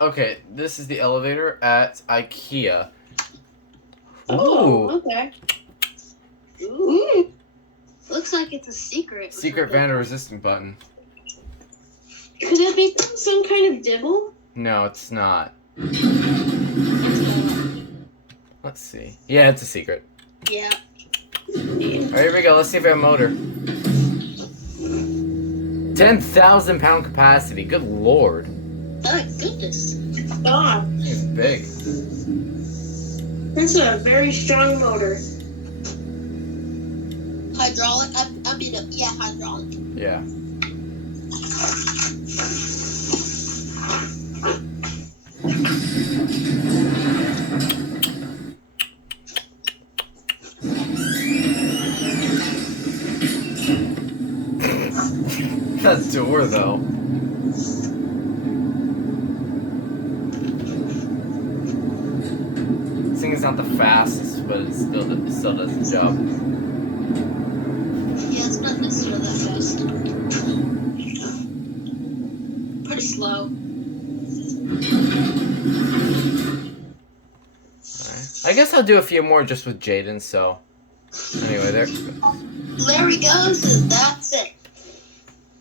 Okay, this is the elevator at IKEA. Oh, Ooh. okay. Ooh. Looks like it's a secret. Secret vandal resistant button. Could it be some kind of dibble? No, it's not. It's not. Let's see. Yeah, it's a secret. Yeah. Alright, here we go. Let's see if we have a motor. 10,000 pound capacity. Good lord. My goodness. God. It's big. That's a very strong motor. Hydraulic? I mean, yeah, hydraulic. Yeah. That door, though. This thing is not the fastest, but it still does the job. Yeah, it's not necessarily that fast. Pretty slow. Alright. I guess I'll do a few more just with Jaden, so... Anyway, there... There he goes, and that's it.